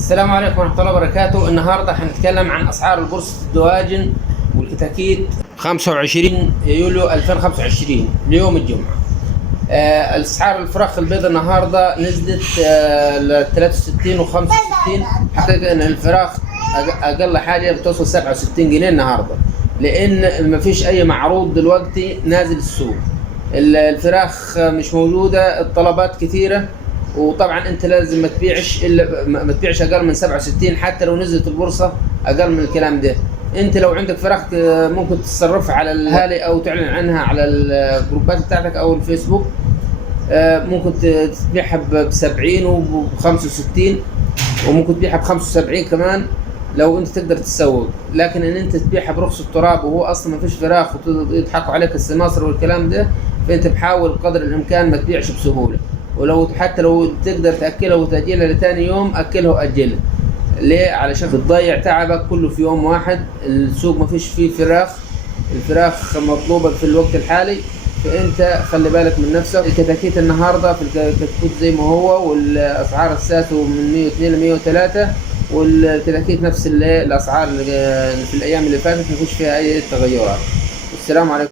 السلام عليكم ورحمة الله وبركاته. النهاردة هنتكلم عن أسعار البورصة الدواجن والكتاكيت 25 يوليو 2025 ليوم الجمعة. أسعار الفراخ البيض النهاردة نزلت ل 63 و 65. حقيقة إن الفراخ أقل حاجة بتوصل 67 جنيه النهاردة، لأن مفيش أي معروض دلوقتي نازل السوق. الفراخ مش موجودة، الطلبات كثيرة، وطبعا انت لازم ما تبيعش اقل من 67 حتى لو نزلت البورصه اقل من الكلام ده. انت لو عندك فراخ ممكن تصرفها على الهالي او تعلن عنها على الجروبات بتاعتك او الفيسبوك. ممكن تبيعها ب 70 وب 65، وممكن تبيعها ب 75 كمان لو انت تقدر تسوق. لكن ان انت تبيعها برخص التراب وهو اصلا ما فيش فراخ ويضحكوا عليك السماسرة والكلام ده، فانت بحاول قدر الامكان ما تبيعش بسهوله. ولو حتى لو تقدر تاكلها وتاجلها لتاني يوم اكلها واجلها. ليه؟ علشان بتضيع تعبك كله في يوم واحد. السوق ما فيش فيه فراخ، الفراخ مطلوبه في الوقت الحالي، فانت خلي بالك من نفسك. الكتاكيت النهارده في الكتكوت زي ما هو، والاسعار الساسه من 102 ل 103، والكتاكيت نفس الاسعار اللي في الايام اللي فاتت، ما فيش فيها اي تغيرات. السلام عليكم.